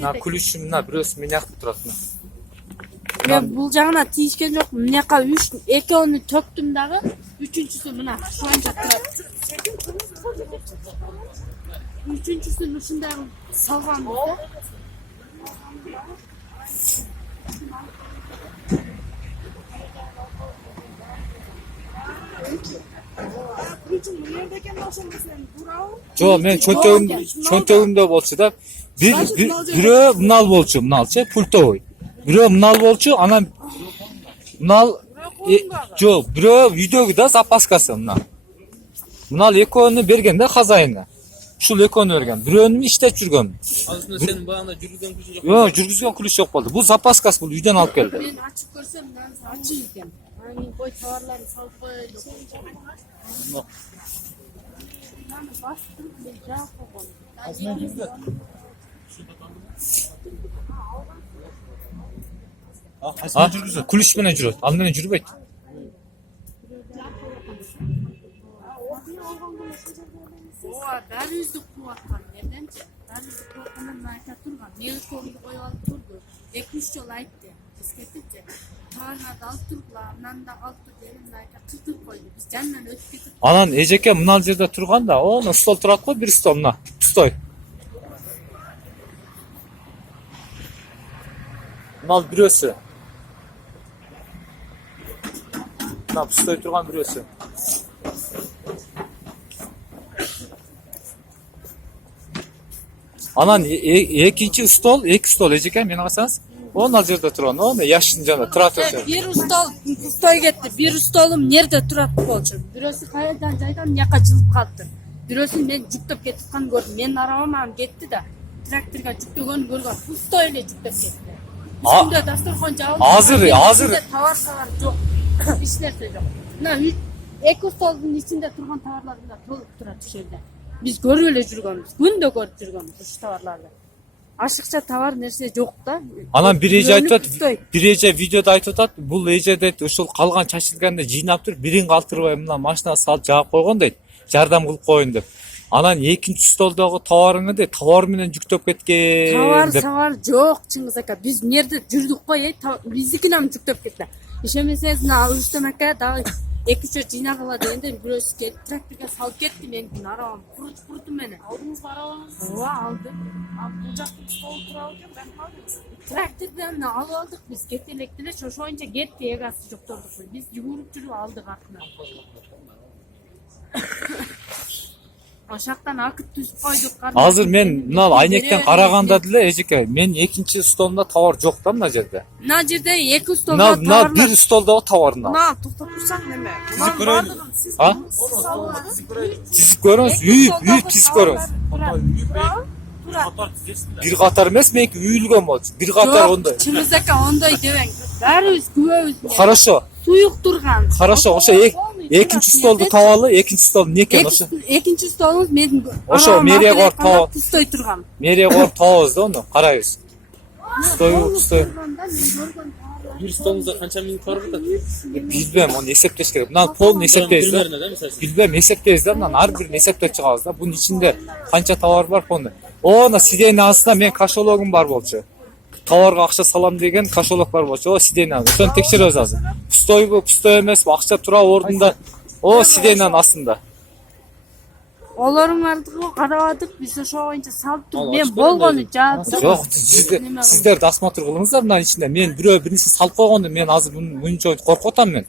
мына күлүшүм мына бирөөсү мен жакта турат мына. Мен бул жагына тийишкен жокмун. Мынакка 2-өөнү төктүм дагы, үчүнчүсү мына ушунча турат. Үчүнчүсүн ушундай салганбыз да. Жок, мен чөнтөгүмдө болчу да. Бирөө мынал болчу, мыналчы, пультовый. Бирөө мынал болчу, анан мынал жок, бирөө үйдөгү да запаскасы мына. Мынал экөөнү берген да хозяйына. Ушул экөөнү берген. Бирөөнү иштеп жүргөн. Азырында сенин багында жүргүзгөн күлүш жок. Жок, жүргүзгөн күлүш жок болду. Бул запаскасы, бул үйдөн алып келди. Мен ачып көрсөм, мынаны ачып экен. Анын кой товарларын салып коелу. Мынаны бастырып мен жаап койгон. Жүргүзөт. Күлүш менен жүрөт. Ал менен жүрбөйт. Ооба, бәрүздү кууп аткан жерденчи. Бәрүздү куугандан айта турган. Мелкомду коюп алып турду. 2-3 жолу айтты. Биз кетипчи. Таарнарды алып тургула, анан да алып тур дегенде айта кыртып койду. Биз жанынан өтүп кетип. Анан эжеке мынал жерде турган да, о, стол турат го, бир стол мына. Пустой. Мынал бирөөсү. Мына пустой турган бирөөсү. Анан экинчи стол, 2 стол эжеке мени карасаңыз, ал жерде турган, о, яшын жана трактор. Бир стол пустой кетти. Бир столум нерде турат болчу. Бирөөсү кайдан жайдан мыяка жылып калыптыр. Бирөөсүн мен жүктөп кетипкан көрдүм. Менин арабам анан кетти да. Тракторго жүктөгөнү көргөн. Пустой эле жүктөп кетти. Үстүндө дасторкон жабылып. Азыр товар жок. Эч нерсе жок. Мына 2 столдун ичинде турган товарлар да толуп турат ушул жерде. Биз көрүп эле жүргөнбүз. Күндө көрүп жүргөнбүз ушул товарларды. Ашыкча товар нерсе жок да. Анан бир эже айтып атат, бир эже видеодо айтып атат, бул эже дейт, ушул калган чачылганда жыйнап туруп, бирин калтырбай мына машинага салып жаап койгон дейт, жардам кылып коеюн деп. Анан экинчи столдогу товарыңы дейт, товар менен жүктөп кеткен деп. Товар жок, Чыңгыз ака. Биз нерде жүрдүк кой, биздикинен жүктөп кетти. Ишенмесеңиз, мына Рустам ака дагы 2-3 жыйнагыла дегенде бирөөсү келип тракторго салып кетти. Менин арабам куруту менен. Алдыңызга арабаңыз? Ооба, алдым. Бул жактын столу турабы экен, байкап алдыңыз. Трактордон алып алдык, биз кете электи эле, ошо боюнча кетти, эгасы жоктордук. Биз жүгүрүп жүрүп алдык артынан. Ошактан акыт түзүп койдук. Азыр мен мына айнектен караганда деле эжеке, мен экинчи столумда товар жок да мына жерде. Мына жерде 2 столдо мына бир столдогу товарына. Мына токтоп турсаң неме? Тизип көрөйүн. Сиз Тизип көрөңүз, үйүп тизип көрөңүз. Бир катар эмес, меники үйүлгөн болчу. Бир катар ондай. Чыңгыз ака, ондай дебең. Баарыбыз күбөбүз. Хорошо. Суюк турган. Хорошо, ошо экинчи столду табалы, экинчи стол эмне экен ошо? Экинчи столубуз менин ошо мэрия коюп табып. Пустой турган. Мэрия коюп табабыз да ону, карайбыз. Пустой. Бир столуңузда канча минут бар атат? Билбем, аны эсептеш керек. Мына полный эсептейбиз да. Билбем, эсептейбиз да, мына ар бирин эсептеп чыгабыз да. Бунун ичинде канча товар бар полный. О, сидейнин астында менин кошелогум бар болчу. Товарга акча салам деген кошелок бар болчу. О, сидейнин ошону текшеребиз азыр. Пустойбу, пустой эмесби, акча тура ордунда. О, сидейнин астында. Олоруңарды карабадык, биз ошо боюнча салып туруп, мен болгону жааттым. Жок, сиздер досмотр кылыңыздар мынанын ичинде. Мен бирөө бир нерсе салып койгондо мен азыр мунча коркуп атам мен.